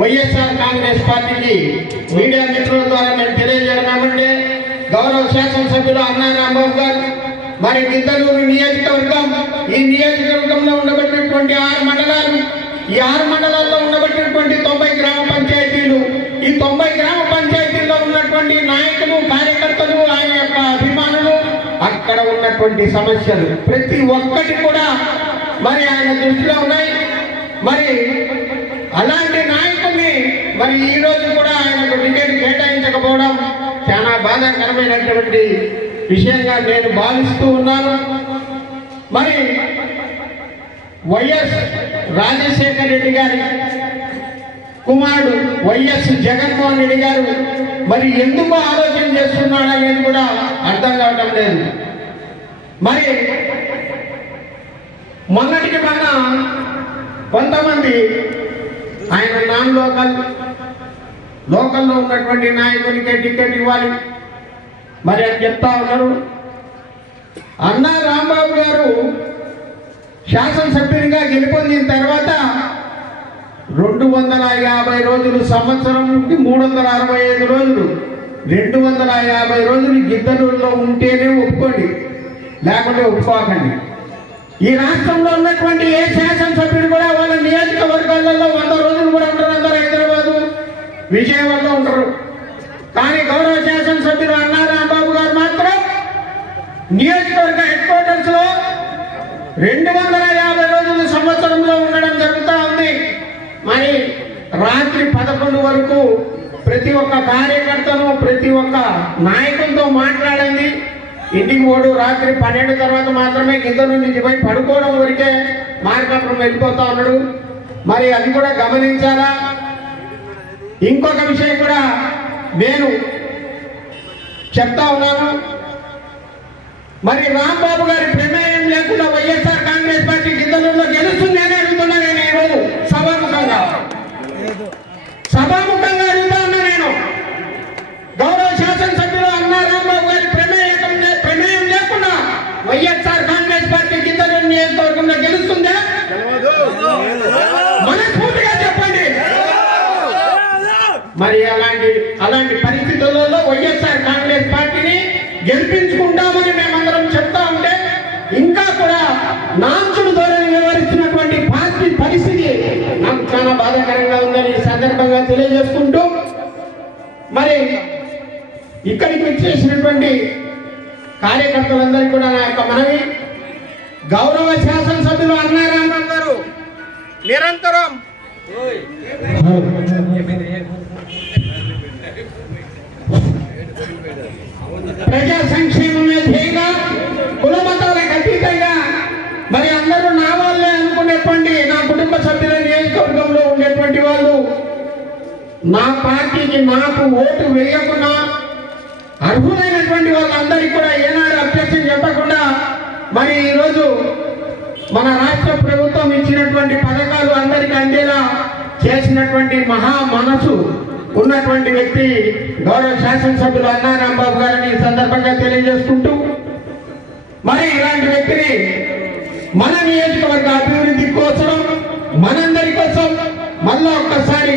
వైఎస్ఆర్ కాంగ్రెస్ పార్టీకి మీడియా మిత్రుల ద్వారా మేము తెలియజేయడం ఏమంటే గౌరవ శాసనసభ్యులు అన్నా రాంబాబు గారు మరి గిద్దలూరు నియోజకవర్గం ఈ నియోజకవర్గంలో ఉండబట్టినటువంటి ఆరు మండలాలు ఈ ఆరు మండలాల్లో ఉండబట్టినటువంటి తొంభై గ్రామ పంచాయతీలు ఈ తొంభై గ్రామ పంచాయతీల్లో ఉన్నటువంటి నాయకులు కార్యకర్తలు ఆయన యొక్క అభిమానులు అక్కడ ఉన్నటువంటి సమస్యలు ప్రతి ఒక్కటి కూడా మరి ఆయన దృష్టిలో ఉన్నాయి. మరి అలాంటి నాయకుడిని మరి ఈ రోజు కూడా ఆయనకు టికెట్ కేటాయించకపోవడం చాలా బాధాకరమైనటువంటి విషయంగా నేను భావిస్తూ ఉన్నాను. మరి వైఎస్ రాజశేఖర రెడ్డి గారి కుమారుడు వైఎస్ జగన్మోహన్ రెడ్డి గారు మరి ఎందుకు ఆలోచన చేస్తున్నాడా అనేది కూడా అర్థం కావడం లేదు. మరి మొన్నటికి మొన్న కొంతమంది ఆయన నాన్ లోకల్. లోకల్లో ఉన్నటువంటి నాయకునికి టికెట్ ఇవ్వాలి. మరి అని చెప్తా ఉన్నారు. అన్నా రాంబాబు గారు శాసనసభ్యునిగా గెలుపొందిన తర్వాత రెండు వందల యాభై రోజులు సంవత్సరంకి మూడు వందల అరవై ఐదు రోజులు రెండు వందల యాభై రోజులు గిద్దలూరులో ఉంటేనే ఒప్పుకోండి. లేకుంటే ఒప్పుకోకండి. ఈ రాష్ట్రంలో ఉన్నటువంటి ఏ శాసనసభ్యుడు కూడా వాళ్ళ నియోజకవర్గాలలో వంద రోజులు కూడా ఉంటారు అందరు హైదరాబాదు విజయవాడలో ఉంటారు కానీ గౌరవ శాసనసభ్యులు అన్నా రాంబాబు గారు మాత్రం నియోజకవర్గ హెడ్ క్వార్టర్స్లో రెండు వందల యాభై రోజులు సంవత్సరంలో ఉండడం జరుగుతూ ఉంది. మరి రాత్రి పదకొండు వరకు ప్రతి ఒక్క కార్యకర్తను ప్రతి ఒక్క నాయకులతో మాట్లాడింది ఇంటికి పోడు రాత్రి పన్నెండు తర్వాత మాత్రమే కింద నుంచి పోయి పడుకోవడం వరకే మార్గపురం వెళ్ళిపోతా ఉన్నాడు. మరి అది కూడా గమనించాలా ఇంకొక విషయం కూడా నేను చెప్తా ఉన్నాను. మరి రాంబాబు గారి నియోజకవర్గంలో గెలుస్తుందా? మనస్ఫూర్తిగా చెప్పండి. మరి అలాంటి అలాంటి పరిస్థితులలో వైఎస్ఆర్ కాంగ్రెస్ పార్టీని గెలిపించుకుంటామని మేమందరం చెప్తా ఉంటే ఇంకా కూడా నాంచుడు ధోరణి వ్యవహరిస్తున్నటువంటి పార్టీ పరిస్థితి నాకు చాలా బాధాకరంగా ఉందని ఈ సందర్భంగా తెలియజేసుకుంటూ మరి ఇక్కడికి వచ్చేసినటువంటి కార్యకర్తలందరికీ కూడా నా యొక్క మనవి. గౌరవ శాసనసభ్యులు అన్నారామరావు గారు. నిరంతరం. ప్రజా సంక్షేమమే ధ్యేయంగా కుల మతాలకు అతీతంగా మరి అందరూ నా వాళ్ళే అనుకునేటువంటి నా కుటుంబ సభ్యుల నియోజకవర్గంలో ఉండేటువంటి వాళ్ళు నా పార్టీకి నాకు ఓటు వేయకుండా అర్హులైనటువంటి వాళ్ళందరికీ కూడా ఏనాడు అభ్యర్థం చెప్పకుండా మరి ఈరోజు మన రాష్ట్ర ప్రభుత్వం ఇచ్చినటువంటి పథకాలు అందరికీ అందేలా చేసినటువంటి మహా మనసు ఉన్నటువంటి వ్యక్తి గౌరవ శాసనసభ్యులు అన్నారాంబాబు గారిని సందర్భంగా తెలియజేసుకుంటూ మరి ఇలాంటి వ్యక్తిని మన నియోజకవర్గ అభివృద్ధి కోసం మనందరి కోసం మళ్ళా ఒక్కసారి